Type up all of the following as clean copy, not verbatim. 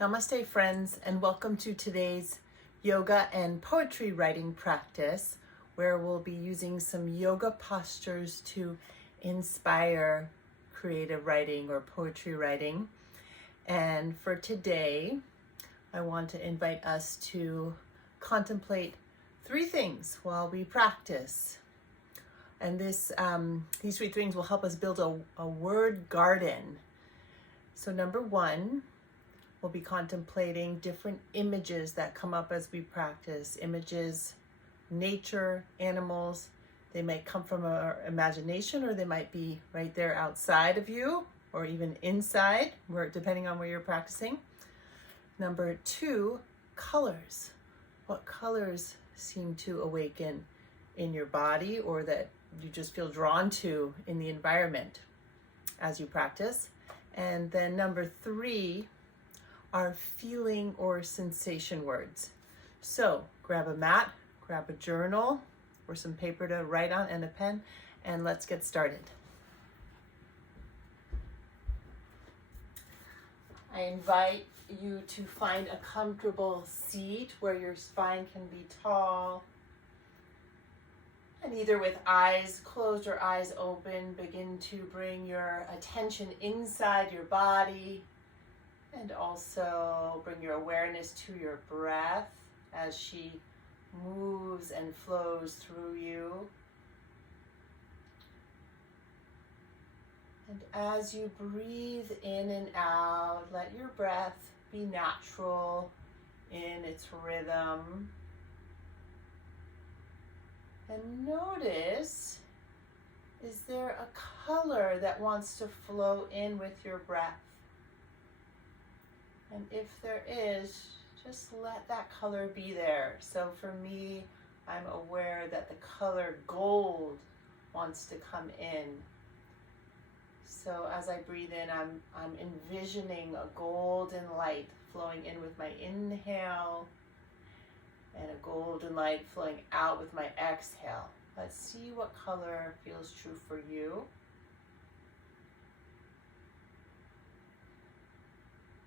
Namaste, friends, and welcome to today's yoga and poetry writing practice, where we'll be using some yoga postures to inspire creative writing or poetry writing. And for today, I want to invite us to contemplate three things while we practice. And these three things will help us build a word garden. So number one, we'll be contemplating different images that come up as we practice. Images, nature, animals. They might come from our imagination, or they might be right there outside of you, or even inside, depending on where you're practicing. Number two, colors. What colors seem to awaken in your body, or that you just feel drawn to in the environment as you practice? And then number three, are feeling or sensation words. So grab a mat, grab a journal or some paper to write on and a pen, and let's get started. I invite you to find a comfortable seat where your spine can be tall. And either with eyes closed or eyes open, begin to bring your attention inside your body. And also bring your awareness to your breath as she moves and flows through you. And as you breathe in and out, let your breath be natural in its rhythm. And notice, is there a color that wants to flow in with your breath? And if there is, just let that color be there. So for me, I'm aware that the color gold wants to come in. So as I breathe in, I'm envisioning a golden light flowing in with my inhale and a golden light flowing out with my exhale. Let's see what color feels true for you.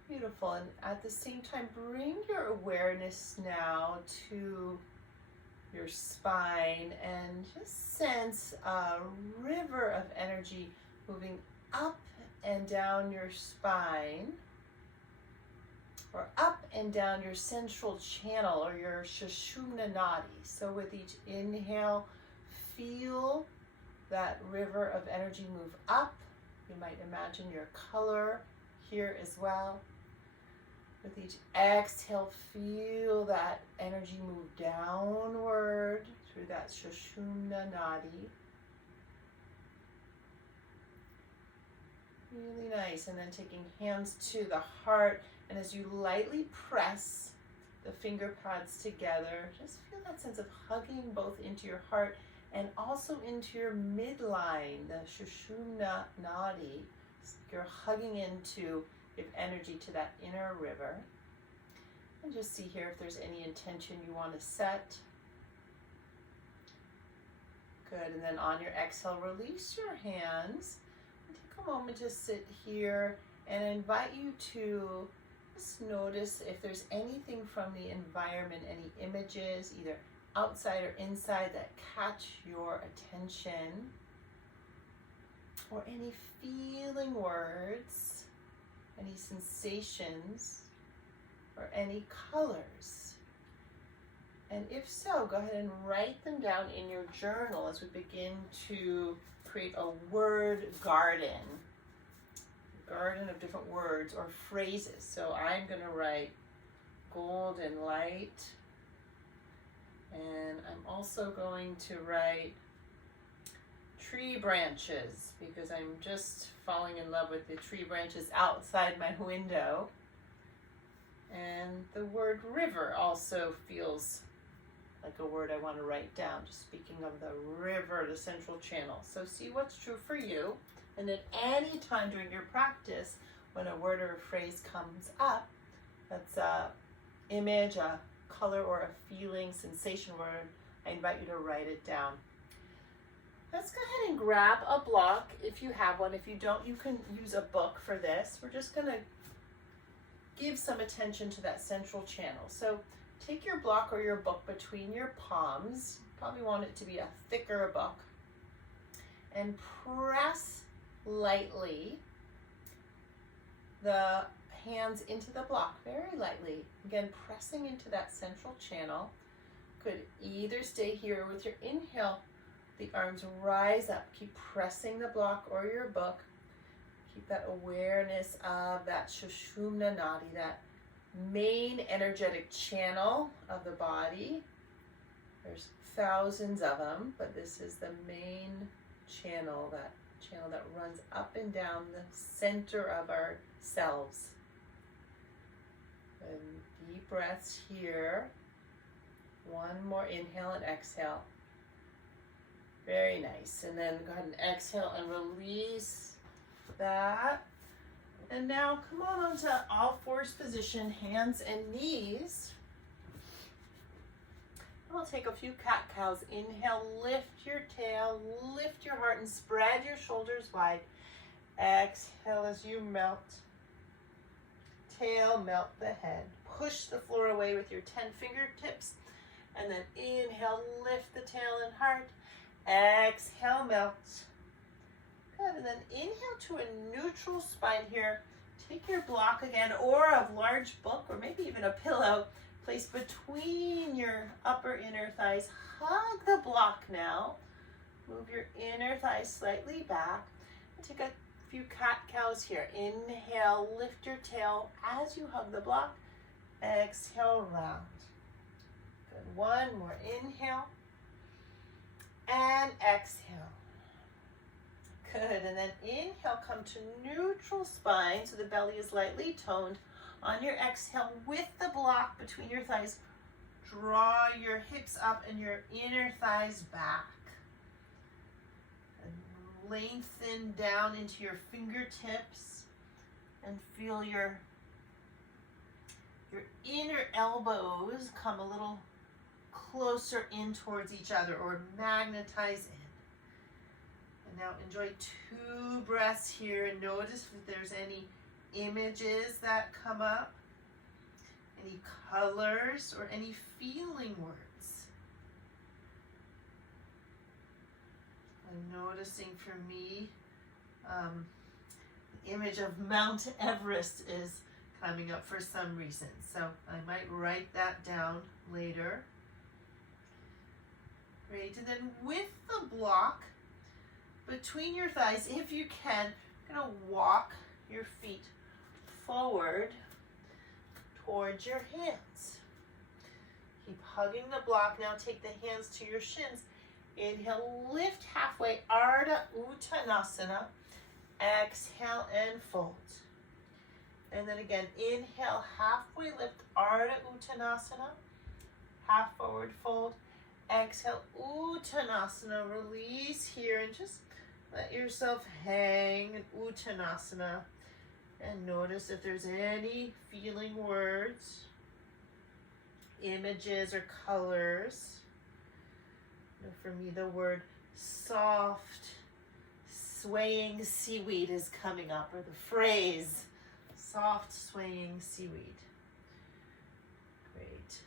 Beautiful. And at the same time, bring your awareness now to your spine and just sense a river of energy moving up and down your spine, or up and down your central channel or your Sushumna Nadi. So with each inhale, feel that river of energy move up. You might imagine your color here as well. With each exhale, feel that energy move downward through that Sushumna Nadi. Really nice. And then taking hands to the heart, and as you lightly press the finger pads together, just feel that sense of hugging both into your heart and also into your midline, the Sushumna Nadi. You're hugging into, give energy to that inner river. And just see here if there's any intention you want to set. Good. And then on your exhale, release your hands. And take a moment to sit here, and I invite you to just notice if there's anything from the environment, any images, either outside or inside, that catch your attention, or any feeling words, any sensations, or any colors. And if so, go ahead and write them down in your journal as we begin to create a word garden. Garden of different words or phrases. So I'm going to write golden light. And I'm also going to write tree branches, because I'm just falling in love with the tree branches outside my window. And the word river also feels like a word I want to write down, just speaking of the river, the central channel. So see what's true for you. And at any time during your practice, when a word or a phrase comes up, that's an image, a color, or a feeling, sensation word, I invite you to write it down. Let's go ahead and grab a block if you have one. If you don't, you can use a book for this. We're just going to give some attention to that central channel. So take your block or your book between your palms. Probably want it to be a thicker book. And press lightly the hands into the block, very lightly. Again, pressing into that central channel. Could either stay here with your inhale, the arms rise up, keep pressing the block or your book. Keep that awareness of that Sushumna Nadi, that main energetic channel of the body. There's thousands of them, but this is the main channel, that channel that runs up and down the center of our selves. And deep breaths here. One more inhale and exhale. Very nice. And then go ahead and exhale and release that. And now come on onto all fours position, hands and knees. We'll take a few cat-cows. Inhale, lift your tail, lift your heart, and spread your shoulders wide. Exhale as you melt. Tail, melt the head. Push the floor away with your 10 fingertips. And then inhale, lift the tail and heart. Exhale, melt. Good, and then inhale to a neutral spine here. Take your block again, or a large book, or maybe even a pillow. Place between your upper inner thighs. Hug the block now. Move your inner thighs slightly back. And take a few cat-cows here. Inhale, lift your tail as you hug the block. Exhale, round. Good. One more inhale. And exhale. Good. And then inhale, come to neutral spine so the belly is lightly toned. On your exhale, with the block between your thighs, draw your hips up and your inner thighs back. And lengthen down into your fingertips and feel your inner elbows come a little closer in towards each other, or magnetize in. And now enjoy 2 breaths here, and notice if there's any images that come up, any colors, or any feeling words. I'm noticing for me, the image of Mount Everest is coming up for some reason, so I might write that down later. Great, and then with the block between your thighs, if you can, you're going to walk your feet forward towards your hands. Keep hugging the block. Now take the hands to your shins. Inhale, lift halfway, Ardha Uttanasana. Exhale and fold. And then again, inhale, halfway lift, Ardha Uttanasana. Half forward fold. Exhale, Uttanasana. Release here and just let yourself hang in Uttanasana. And notice if there's any feeling words, images, or colors. For me, the word soft, swaying seaweed is coming up, or the phrase, soft, swaying seaweed. Great.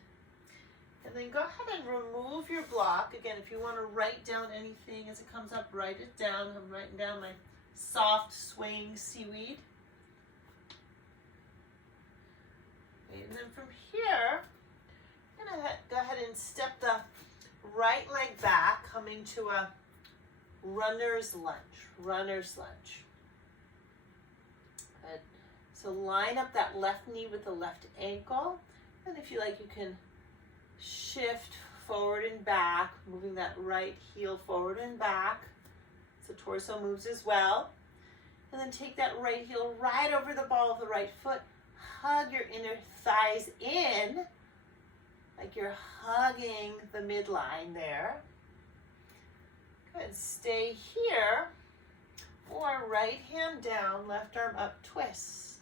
And then go ahead and remove your block. Again, if you want to write down anything as it comes up, write it down. I'm writing down my soft, swaying seaweed. And then from here, I'm going to go ahead and step the right leg back, coming to a runner's lunge. Runner's lunge. Good. So line up that left knee with the left ankle. And if you like, you can shift forward and back, moving that right heel forward and back. So torso moves as well. And then take that right heel right over the ball of the right foot. Hug your inner thighs in, like you're hugging the midline there. Good, stay here, or right hand down, left arm up, twist.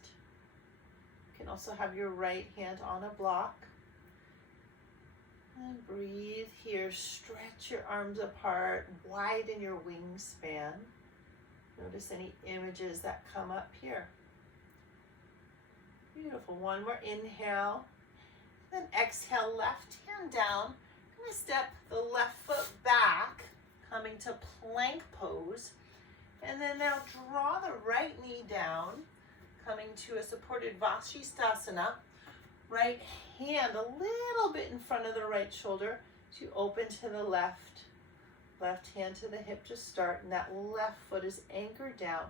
You can also have your right hand on a block. And breathe here, stretch your arms apart, widen your wingspan. Notice any images that come up here. Beautiful. One more inhale. Then exhale, left hand down. I'm going to step the left foot back, coming to plank pose. And then now draw the right knee down, coming to a supported Vashistasana. Right hand a little bit in front of the right shoulder to open to the left. Left hand to the hip to start, and that left foot is anchored down.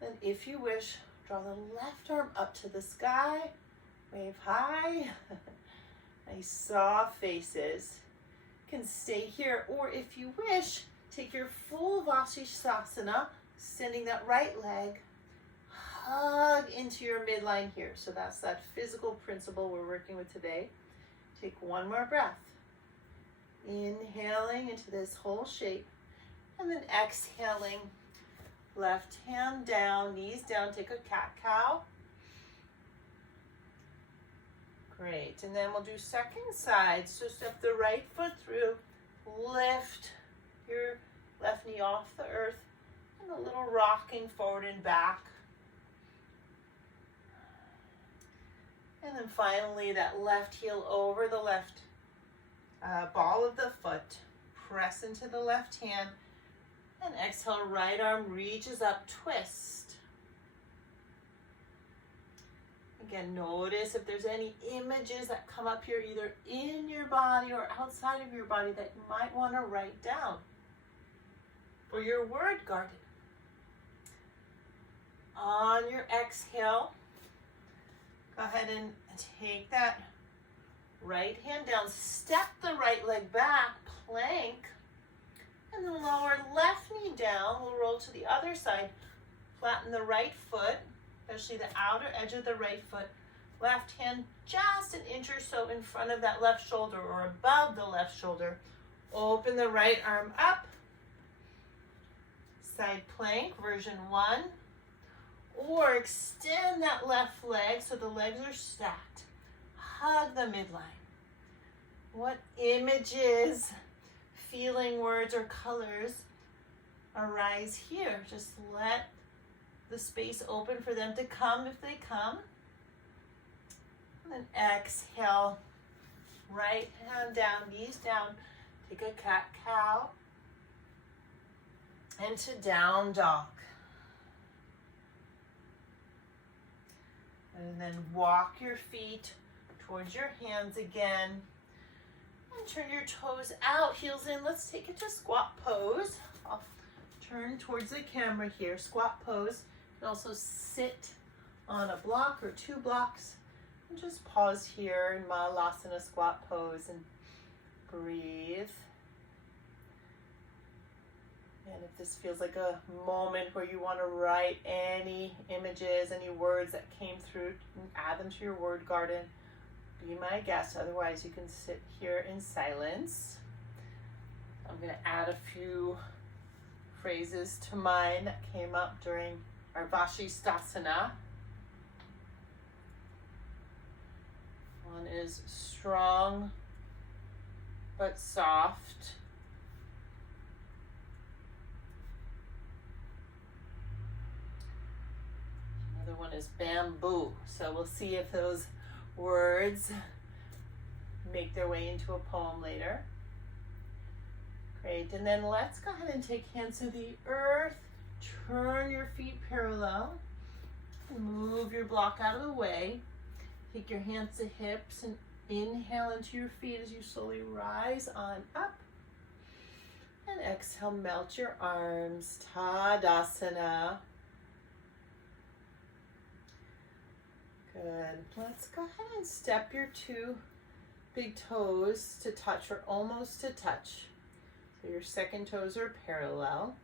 Then if you wish, draw the left arm up to the sky, wave high. Nice soft faces. You can stay here, or if you wish, take your full Vashistasana, extending that right leg, hug into your midline here. So that's that physical principle we're working with today. Take one more breath. Inhaling into this whole shape, and then exhaling. Left hand down, knees down, take a cat-cow. Great, and then we'll do second side. So step the right foot through, lift your left knee off the earth, and a little rocking forward and back. And then finally, that left heel over the left ball of the foot. Press into the left hand. And exhale, right arm reaches up, twist. Again, notice if there's any images that come up here, either in your body or outside of your body, that you might want to write down for your word garden. On your exhale, go ahead and take that right hand down, step the right leg back, plank, and then lower left knee down. We'll roll to the other side, flatten the right foot, especially the outer edge of the right foot. Left hand just an inch or so in front of that left shoulder or above the left shoulder. Open the right arm up. Side plank, version 1. Or extend that left leg so the legs are stacked. Hug the midline. What images, feeling, words, or colors arise here? Just let the space open for them to come if they come. And then exhale, right hand down, knees down. Take a cat-cow. And to down dog. And then walk your feet towards your hands again. And turn your toes out, heels in. Let's take it to squat pose. I'll turn towards the camera here. Squat pose. You can also sit on a block or 2 blocks. And just pause here in Malasana squat pose and breathe. And if this feels like a moment where you want to write any images, any words that came through, add them to your word garden, be my guest. Otherwise, you can sit here in silence. I'm going to add a few phrases to mine that came up during our Vashistasana. One is strong but soft. Another one is bamboo. So we'll see if those words make their way into a poem later. Great, and then let's go ahead and take hands to the earth. Turn your feet parallel. Move your block out of the way. Take your hands to hips and inhale into your feet as you slowly rise on up. And exhale, melt your arms. Tadasana. Good. Let's go ahead and step your 2 big toes to touch or almost to touch. So your second toes are parallel.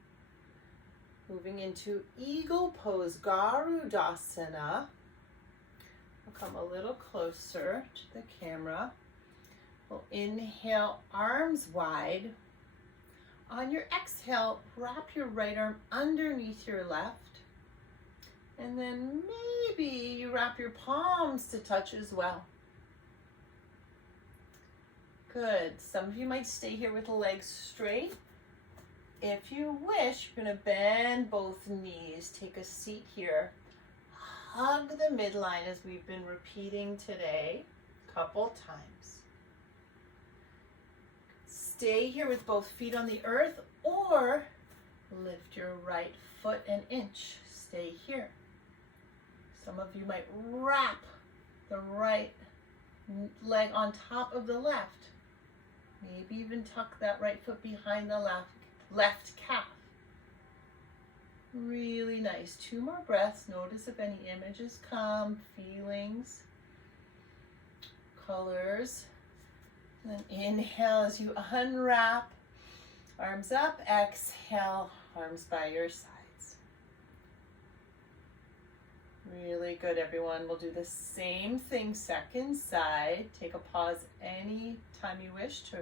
Moving into eagle pose, Garudasana. We'll come a little closer to the camera. We'll inhale, arms wide. On your exhale, wrap your right arm underneath your left. And then maybe you wrap your palms to touch as well. Good. Some of you might stay here with the legs straight. If you wish, you're going to bend both knees. Take a seat here. hug the midline as we've been repeating today a couple times. Stay here with both feet on the earth or lift your right foot an inch. Stay here. Some of you might wrap the right leg on top of the left. Maybe even tuck that right foot behind the left calf. Really nice. 2 more breaths. Notice if any images come, feelings, colors. And then inhale as you unwrap, arms up. Exhale, arms by your sides. Really good, everyone. We'll do the same thing second side. Take a pause any time you wish to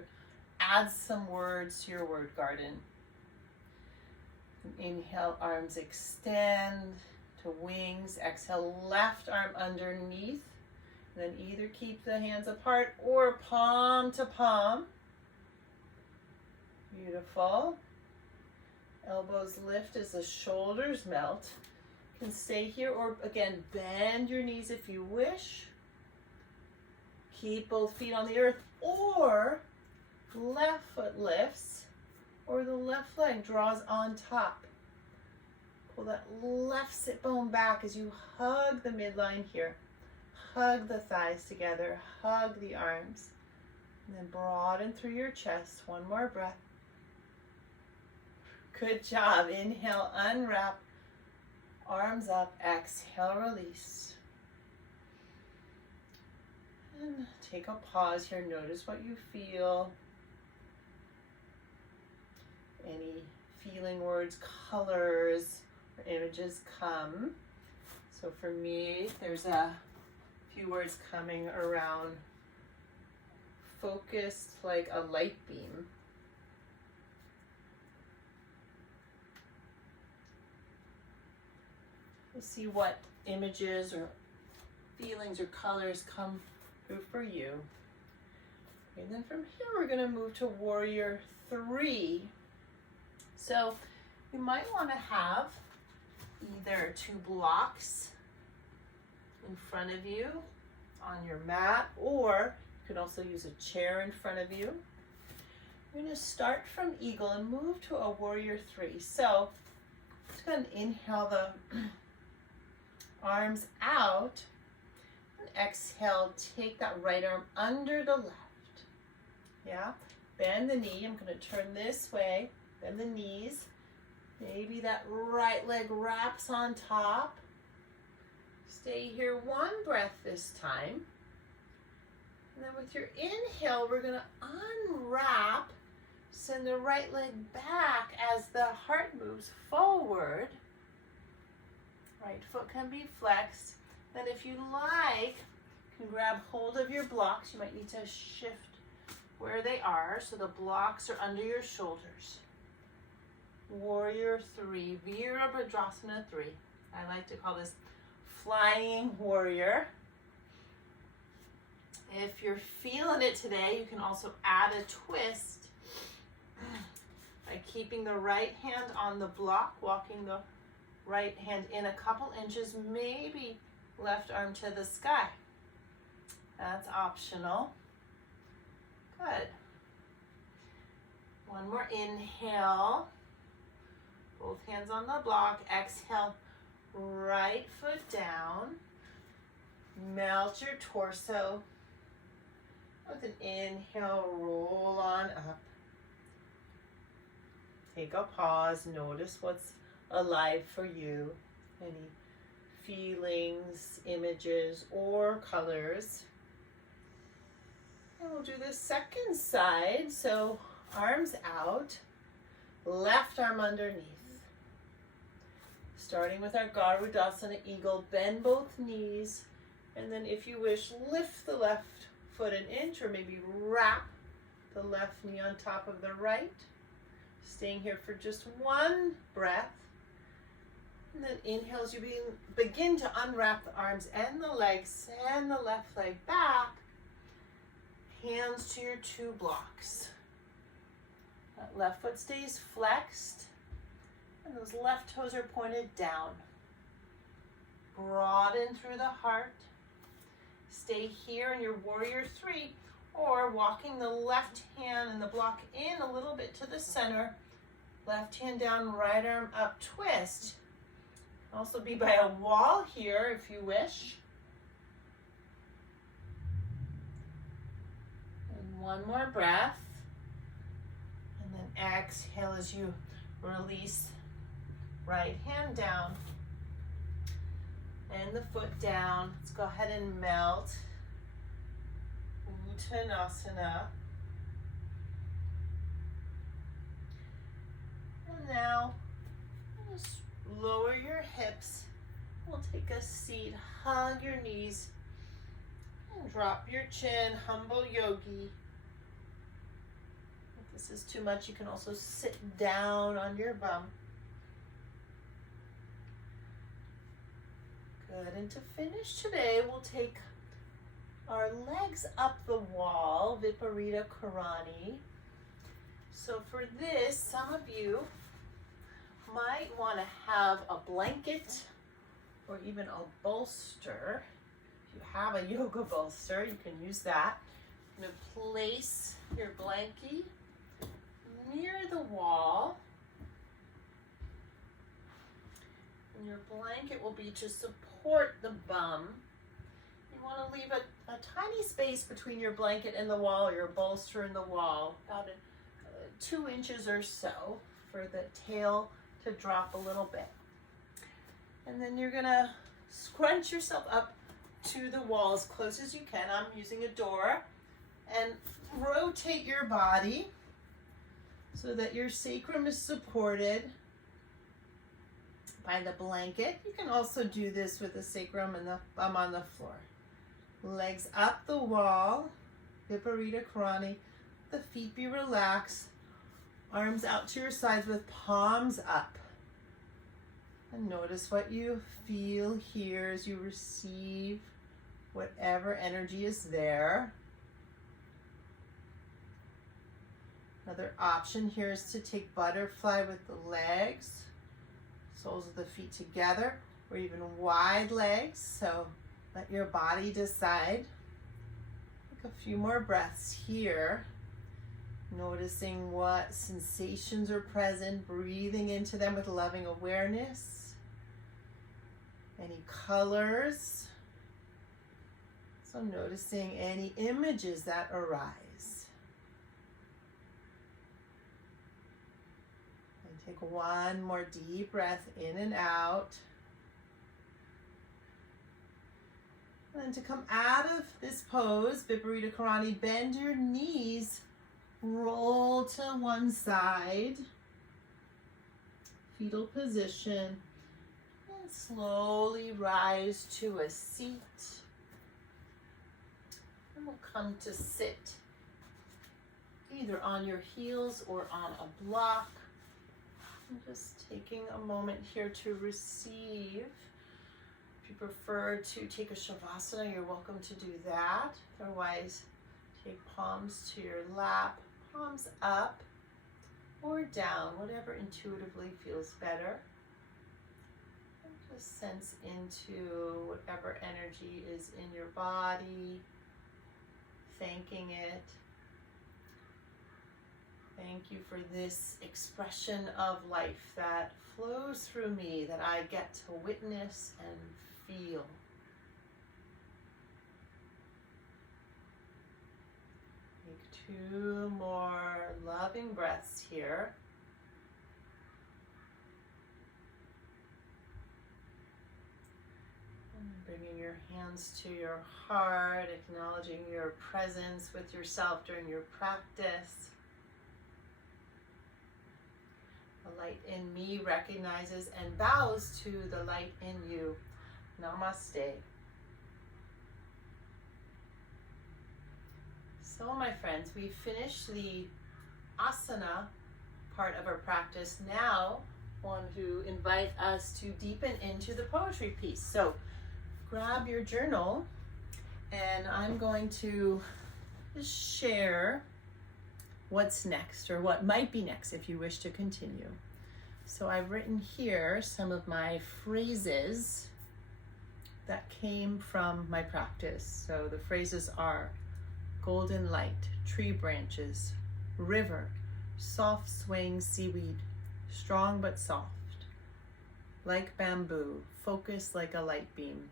add some words to your word garden. Inhale, arms extend to wings. Exhale, left arm underneath. And then either keep the hands apart or palm to palm. Beautiful. Elbows lift as the shoulders melt. You can stay here or again, bend your knees if you wish. Keep both feet on the earth or left foot lifts or the left leg draws on top. Pull that left sit bone back as you hug the midline here. Hug the thighs together, hug the arms, and then broaden through your chest. 1 more breath. Good job. Inhale, unwrap, arms up, exhale, release. And take a pause here. Notice what you feel. Any feeling words, colors, or images come. So for me, there's a few words coming around focused like a light beam. We'll see what images or feelings or colors come through for you. And then from here, we're going to move to Warrior 3. So you might want to have either 2 blocks in front of you on your mat, or you can also use a chair in front of you. You're going to start from Eagle and move to a Warrior 3. So just going to inhale the arms out and exhale, take that right arm under the left. Yeah, bend the knee. I'm going to turn this way, bend the knees. Maybe that right leg wraps on top. Stay here 1 breath this time. And then with your inhale, we're going to unwrap, send the right leg back as the heart moves forward. Right foot can be flexed. Then if you like, you can grab hold of your blocks. You might need to shift where they are so the blocks are under your shoulders. Warrior 3, Virabhadrasana 3. I like to call this flying warrior. If you're feeling it today, you can also add a twist by keeping the right hand on the block, walking the right hand in a couple inches, maybe left arm to the sky. That's optional. Good. 1 more inhale. Both hands on the block. Exhale, right foot down. Melt your torso. With an inhale, roll on up. Take a pause. Notice what's alive for you. Any feelings, images, or colors. And we'll do the second side. So arms out, left arm underneath. Starting with our Garudasana Eagle, bend both knees, and then if you wish, lift the left foot an inch, or maybe wrap the left knee on top of the right. Staying here for just 1 breath. And then inhale as you begin to unwrap the arms and the legs, send the left leg back. Hands to your 2 blocks. That left foot stays flexed. And those left toes are pointed down. broaden through the heart. Stay here in your warrior three, or walking the left hand and the block in a little bit to the center. Left hand down, right arm up, twist. Also be by a wall here if you wish. And one more breath. And then exhale as you release. Right hand down. And the foot down. Let's go ahead and melt. Uttanasana. And now, just lower your hips. We'll take a seat, hug your knees, and drop your chin, humble yogi. If this is too much, you can also sit down on your bum. Good, and to finish today, we'll take our legs up the wall, Viparita Karani. So for this, some of you might want to have a blanket or even a bolster. If you have a yoga bolster, you can use that. You're going to place your blankie near the wall. And your blanket will be to support the bum. You want to leave a tiny space between your blanket and the wall, or your bolster and the wall, about 2 inches or so, for the tail to drop a little bit. And then you're gonna scrunch yourself up to the wall as close as you can. I'm using a door, and rotate your body so that your sacrum is supported by the blanket. You can also do this with the sacrum and the bum on the floor. Legs up the wall, Viparita Karani. The feet be relaxed. Arms out to your sides with palms up. And notice what you feel here as you receive whatever energy is there. Another option here is to take butterfly with the legs, soles of the feet together, or even wide legs. So let your body decide. Take a few more breaths here. Noticing what sensations are present, breathing into them with loving awareness. Any colors. So noticing any images that arise. And take one more deep breath in and out. And then to come out of this pose, Viparita Karani, bend your knees. Roll to one side, fetal position, and slowly rise to a seat. And we'll come to sit either on your heels or on a block. I'm just taking a moment here to receive. If you prefer to take a Shavasana, you're welcome to do that. Otherwise, take palms to your lap. Palms up or down, whatever intuitively feels better. And just sense into whatever energy is in your body, thanking it. Thank you for this expression of life that flows through me, that I get to witness and feel. Take 2 more loving breaths here. And bringing your hands to your heart, acknowledging your presence with yourself during your practice. The light in me recognizes and bows to the light in you. Namaste. So my friends, we finished the asana part of our practice. Now I want to invite us to deepen into the poetry piece. So grab your journal, and I'm going to just share what's next, or what might be next if you wish to continue. So I've written here some of my phrases that came from my practice. So the phrases are golden light, tree branches, river, soft swaying seaweed, strong but soft, like bamboo, focus like a light beam.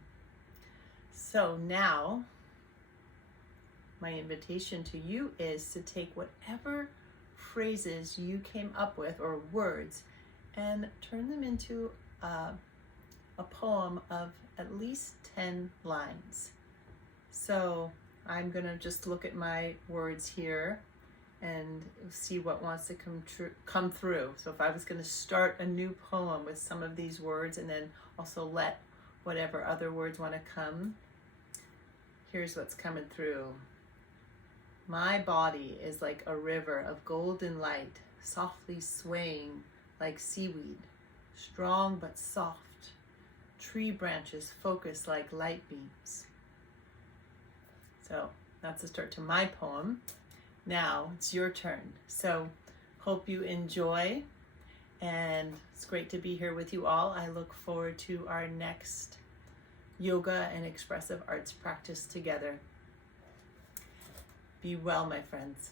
So now, my invitation to you is to take whatever phrases you came up with, or words, and turn them into a poem of at least 10 lines. So I'm gonna just look at my words here and see what wants to come through. So if I was gonna start a new poem with some of these words and then also let whatever other words wanna come, here's what's coming through. My body is like a river of golden light, softly swaying like seaweed, strong but soft. Tree branches focus like light beams. So that's the start to my poem. Now it's your turn. So hope you enjoy, and it's great to be here with you all. I look forward to our next yoga and expressive arts practice together. Be well, my friends.